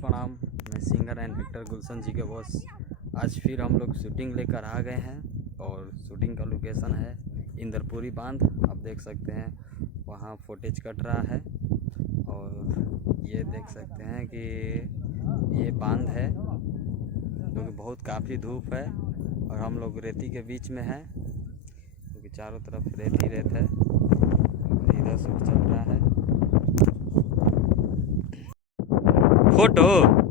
प्रणाम, मैं singer and actor गुलशन जी के बॉस। आज फिर हम लोग शूटिंग लेकर आ गए हैं और शूटिंग का लोकेशन है इंद्रपुरी बांध। आप देख सकते हैं वहाँ फुटेज कट रहा है और ये देख सकते हैं कि ये बांध है क्योंकि बहुत काफ़ी धूप है और हम लोग रेती के बीच में हैं क्योंकि चारों तरफ रेत ही रेत है। इधर शूट चल रहा है। फोटो